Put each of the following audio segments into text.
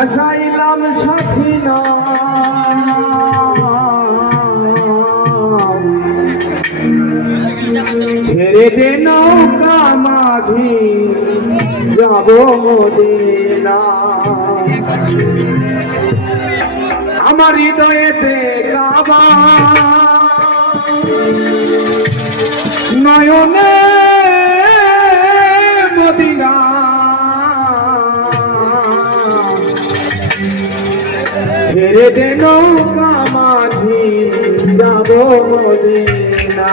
ভাসাইলাম সাথী না। ছেড়ে দে নৌকা মাঝি যাব মদিনা। আমার হৃদয়েতে কাবা। নয়নে বেঁধে নৌকা মাঝি যাব মদিনা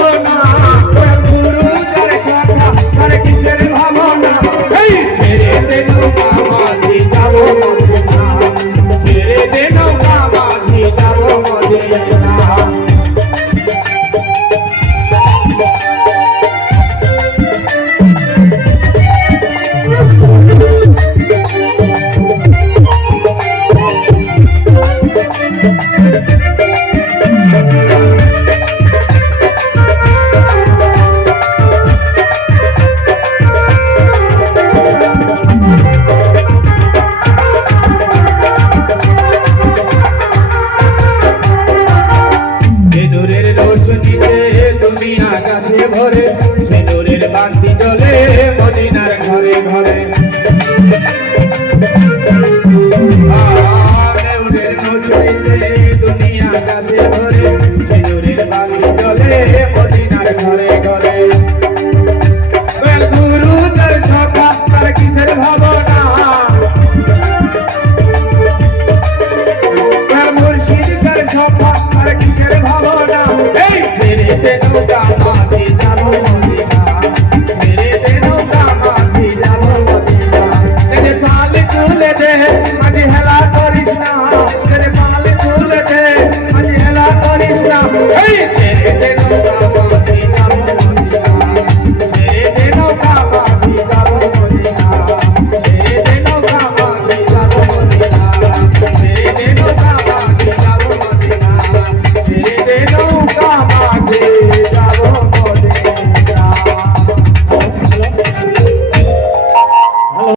दुनिया